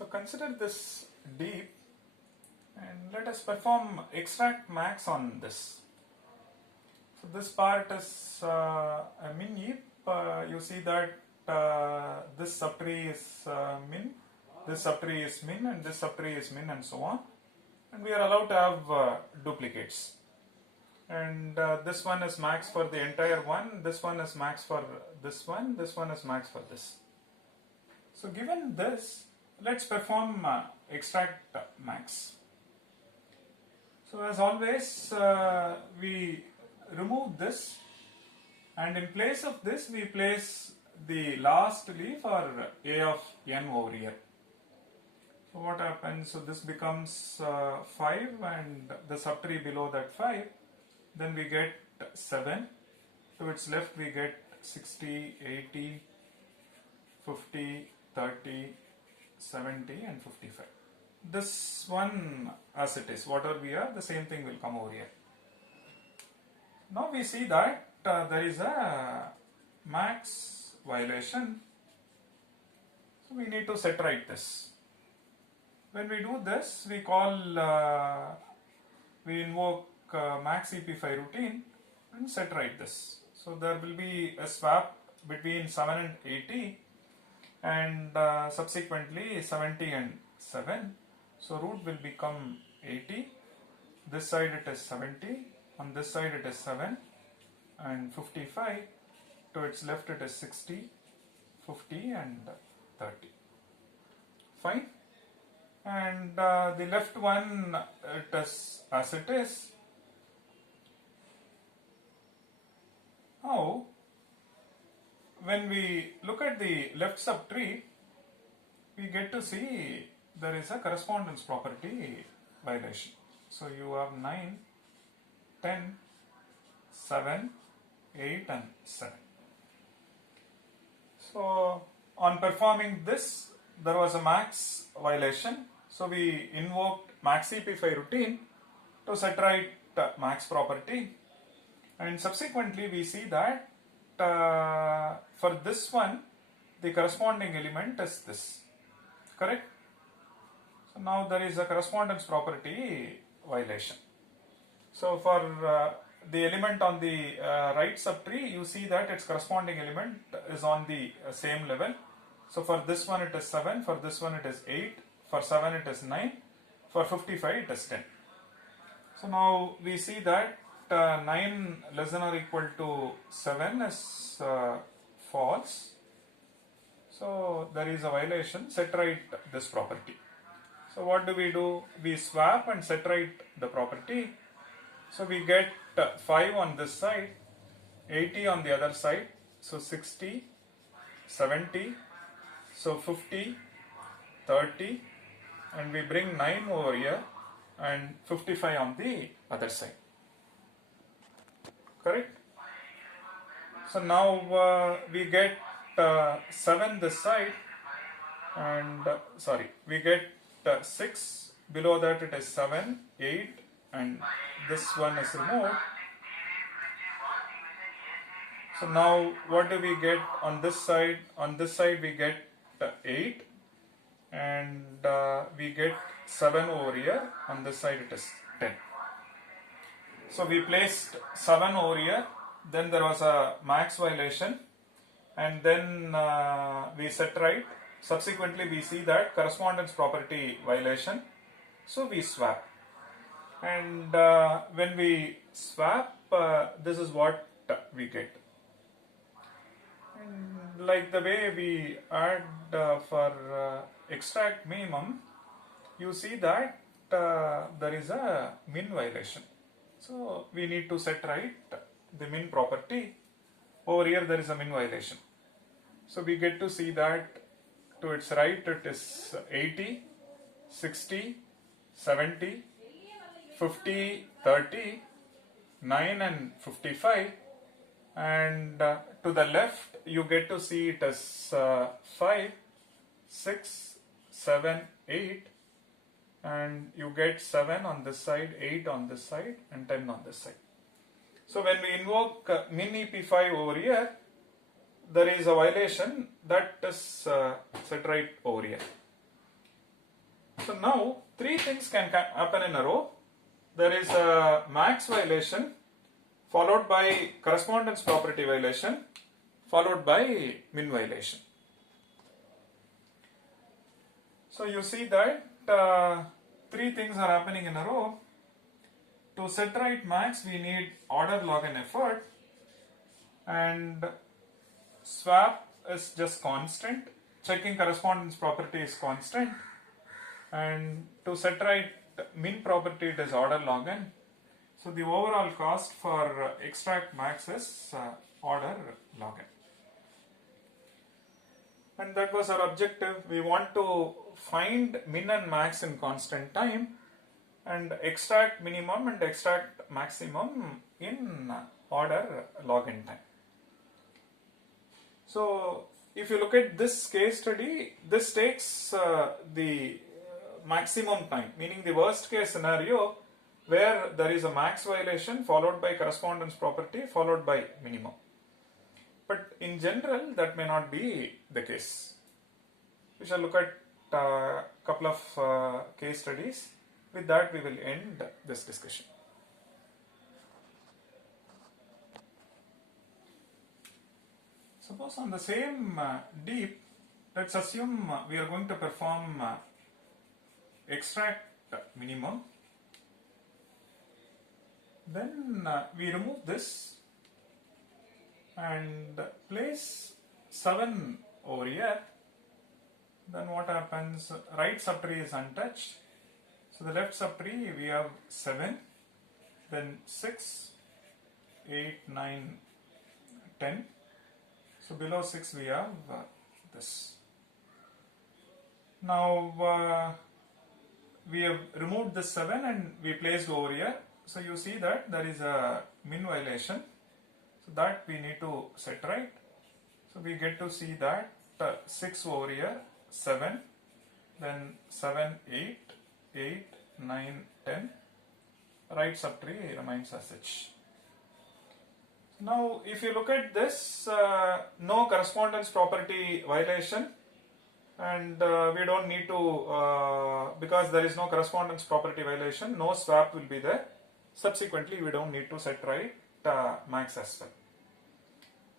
So consider this deep and let us perform extract max on this. So this part is a min heap. You see that this subtree is min, this subtree is min, and this subtree is min, and so on. And we are allowed to have duplicates. And this one is max for the entire one, this one is max for this one is max for this. So given this, let's perform extract max. So as always, we remove this, and in place of this we place the last leaf or a of n over here. So what happens? So this becomes 5 and the subtree below that 5, then we get 7, to its left we get 60, 80, 50, 30, 70 and 55. This one as it is, whatever we are, the same thing will come over here. Now we see that there is a max violation, so we need to set right this. When we do this, we invoke max EP5 routine and set right this. So there will be a swap between 7 and 80 and subsequently 70 and 7. So root will become 80, this side it is 70, on this side it is 7 and 55, to its left it is 60, 50 and 30. Fine. And the left one it is as it is. Now when we look at the left subtree, we get to see there is a correspondence property violation. So you have 9, 10, 7, 8 and 7. So on performing this, there was a max violation. So we invoked max EP5 routine to set right max property, and subsequently we see that for this one the corresponding element is this, correct? So now there is a correspondence property violation. So for the element on the right subtree, you see that its corresponding element is on the same level. So for this one it is 7, for this one it is 8, for 7 it is 9, for 55 it is 10. So now we see that 9 less than or equal to 7 is false. So there is a violation. Set right this property. So what do? We swap and set right the property. So we get 5 on this side, 80 on the other side, so 60, 70, so 50, 30, and we bring 9 over here and 55 on the other side. Correct? So now we get 7 this side, and we get 6, below that it is 7, 8, and this one is removed. So now what do we get on this side? On this side we get 8, and we get 7 over here. On this side it is 10. So we placed 7 over here, then there was a max violation, and then we set right. Subsequently we see that correspondence property violation, so we swap. And when we swap, this is what we get. And like the way we add for extract minimum, you see that there is a min violation. So we need to set right the min property. Over here there is a min violation. So we get to see that to its right it is 80, 60, 70, 50, 30, 9 and 55, and to the left you get to see it as 5, 6, 7, 8, and you get 7 on this side, 8 on this side and 10 on this side. So when we invoke min EP5 over here, there is a violation that is set right over here. So now three things can happen in a row. There is a max violation followed by correspondence property violation followed by min violation. So you see that three things are happening in a row. To set right max we need order log n effort, and swap is just constant, checking correspondence property is constant, and to set right min property it is order log n. So the overall cost for extract max is order log n. And that was our objective. We want to find min and max in constant time and extract minimum and extract maximum in order log n time. So if you look at this case study, this takes the maximum time, meaning the worst case scenario where there is a max violation followed by correspondence property followed by minimum. But in general that may not be the case. We shall look at a couple of case studies. With that we will end this discussion. Suppose on the same deep, let's assume we are going to perform extract minimum. Then we remove this and place 7 over here. Then what happens? Right subtree is untouched. So the left subtree we have 7, then 6, 8, 9, 10. So below 6 we have this. Now we have removed this 7 and we placed over here. So you see that there is a min violation. So that we need to set right. So we get to see that 6 over here, 7, then 7, 8, 8, 9, 10. Right subtree remains as such. Now if you look at this, no correspondence property violation, and we don't need to, because there is no correspondence property violation, no swap will be there. Subsequently we don't need to set right max as well.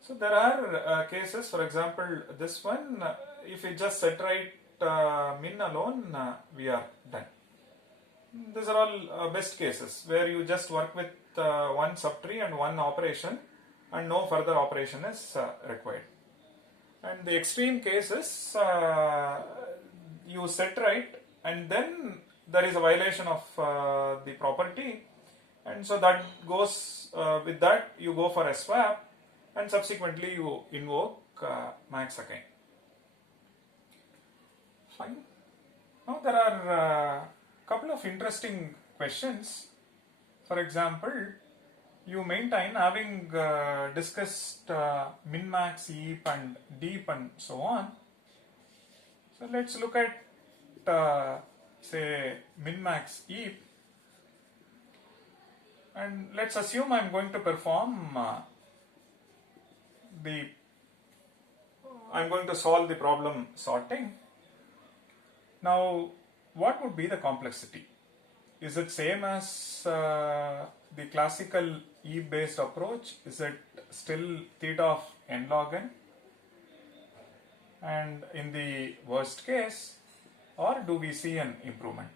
So there are cases, for example this one, if we just set right min alone, we are done. These are all best cases where you just work with one subtree and one operation and no further operation is required. And the extreme cases, you set right and then there is a violation of the property, and so that goes with that you go for a swap and subsequently you invoke max again. Fine. Now there are a couple of interesting questions. For example, you maintain, having discussed min max, heap and deep and so on. So let's look at say min max heap, and let's assume I'm going to perform I'm going to solve the problem sorting. Now what would be the complexity? Is it same as the classical heap based approach? Is it still theta of n log n? And in the worst case, or do we see an improvement?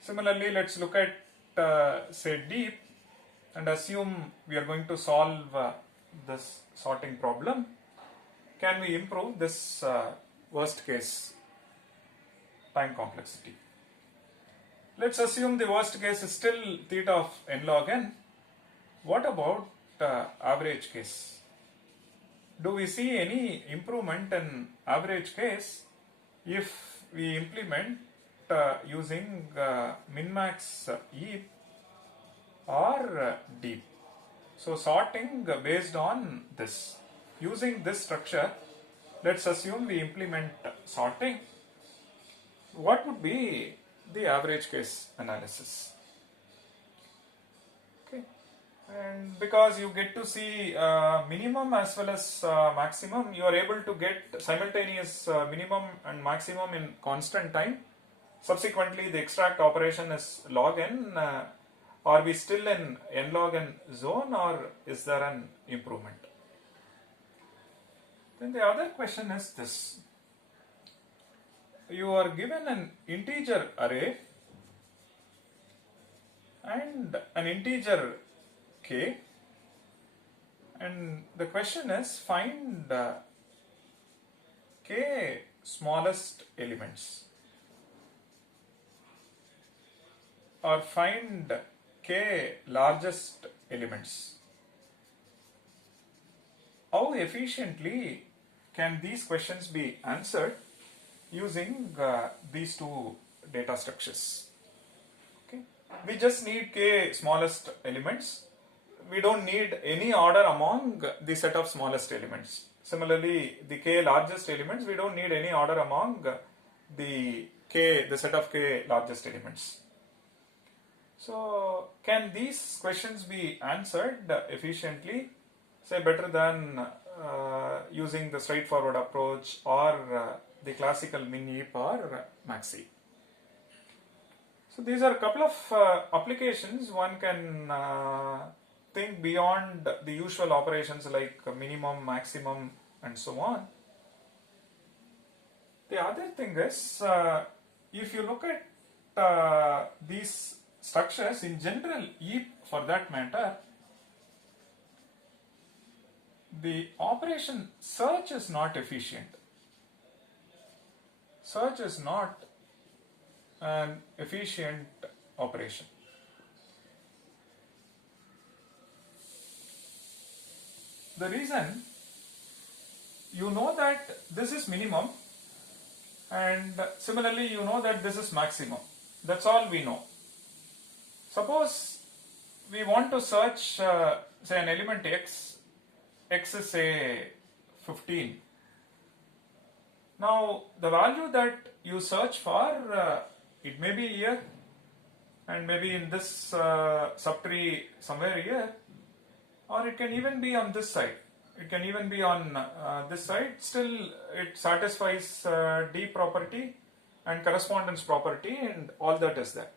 Similarly, let's look at say deep and assume we are going to solve this sorting problem. Can we improve this worst case time complexity? Let's assume the worst case is still theta of n log n. What about average case? Do we see any improvement in average case if we implement using min-max heap or deep? So sorting based on this. Using this structure, let's assume we implement sorting. What would be the average case analysis? Okay, and because you get to see minimum as well as maximum, you are able to get simultaneous minimum and maximum in constant time. subsequently the extract operation is log n, are we still in n log n zone or is there an improvement? Then the other question is this. You are given an integer array and an integer k, and the question is find k smallest elements or find k largest elements. How efficiently can these questions be answered using these two data structures? Okay. We just need k smallest elements. We don't need any order among the set of smallest elements. Similarly, the k largest elements, we don't need any order among the set of k largest elements. So, can these questions be answered efficiently, say better than using the straightforward approach or the classical min-heap or max-heap? So, these are a couple of applications. One can think beyond the usual operations like minimum, maximum, and so on. The other thing is, if you look at these structures in general, heap for that matter, the operation search is not efficient. Search is not an efficient operation. The reason, you know that this is minimum and similarly you know that this is maximum. That's all we know. Suppose we want to search say an element x is say 15. Now the value that you search for, it may be here and maybe in this subtree somewhere here, or it can even be on this side. It can even be on this side. Still it satisfies D property and correspondence property and all that is there.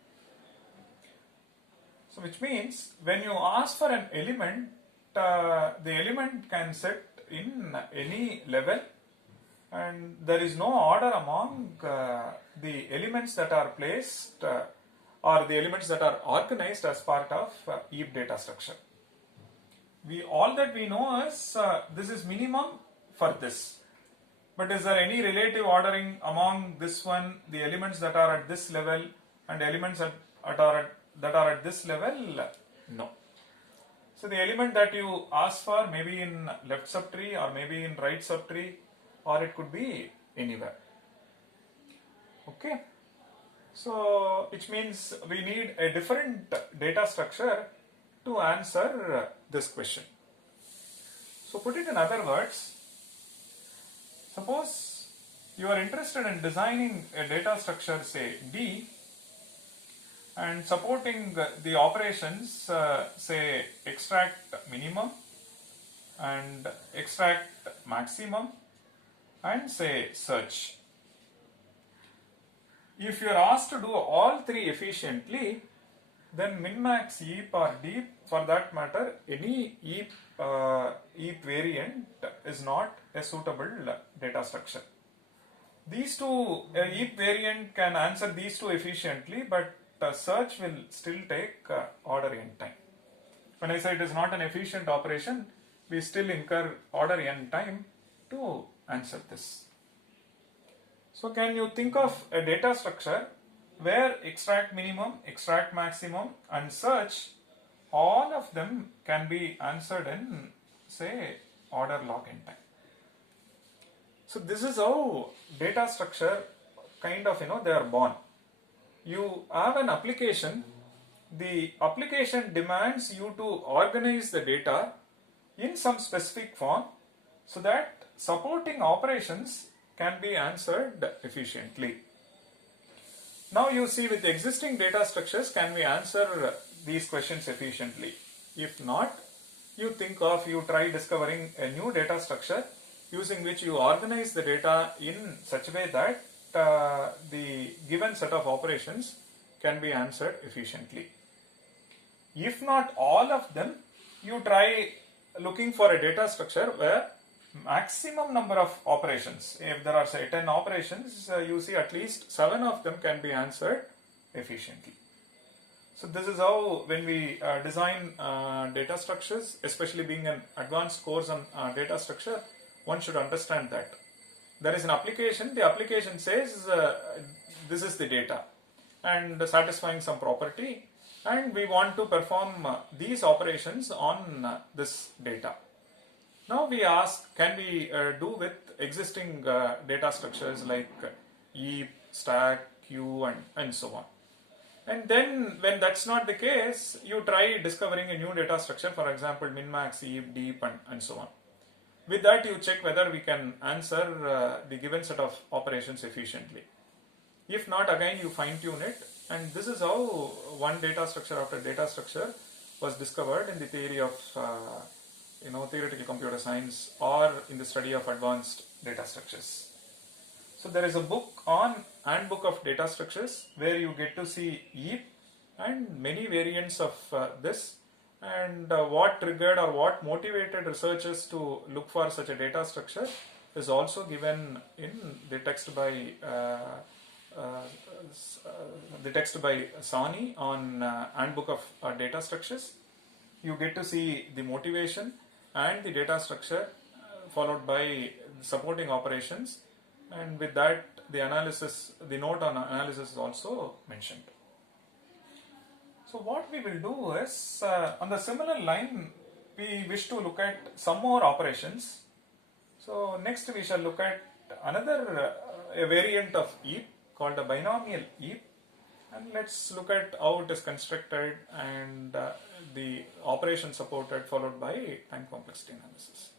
So which means when you ask for an element, the element can sit in any level and there is no order among the elements that are placed or the elements that are organized as part of heap data structure. All that we know is this is minimum for this. But is there any relative ordering among this one, the elements that are at this level and elements that are at this level? No. So the element that you ask for may be in left subtree or maybe in right subtree or it could be anywhere. Okay. So which means we need a different data structure to answer this question. So put it in other words, suppose you are interested in designing a data structure say D and supporting the operations say extract minimum and extract maximum and say search. If you are asked to do all three efficiently, then min-max heap or deep, for that matter, any heap variant is not a suitable data structure. These two, a heap variant can answer these two efficiently, but search will still take order n time. When I say it is not an efficient operation, we still incur order n time to answer this. So can you think of a data structure where extract minimum, extract maximum and search, all of them can be answered in say order log n time. So this is how data structure kind of they are born. You have an application, the application demands you to organize the data in some specific form so that supporting operations can be answered efficiently. Now you see with existing data structures, can we answer these questions efficiently? If not, you try discovering a new data structure using which you organize the data in such a way that the given set of operations can be answered efficiently. If not all of them, you try looking for a data structure where maximum number of operations, if there are say 10 operations, you see at least 7 of them can be answered efficiently. So this is how when we design data structures, especially being an advanced course on data structure, one should understand that. There is an application, the application says this is the data and satisfying some property, and we want to perform these operations on this data. Now we ask, can we do with existing data structures like heap, stack, queue, and so on. And then when that's not the case, you try discovering a new data structure, for example min-max, heap, deep, and so on. With that you check whether we can answer the given set of operations efficiently. If not, again you fine tune it, and this is how one data structure after data structure was discovered in the theory of theoretical computer science or in the study of advanced data structures. So there is a book on Handbook of Data Structures where you get to see heap and many variants of this, and what triggered or what motivated researchers to look for such a data structure is also given in the text by Sani on Handbook of Data Structures. You get to see the motivation and the data structure followed by supporting operations, and with that the analysis, the note on analysis is also mentioned. So what we will do is, on the similar line, we wish to look at some more operations. So next we shall look at another a variant of heap called a binomial heap, and let's look at how it is constructed and the operation supported, followed by time complexity analysis.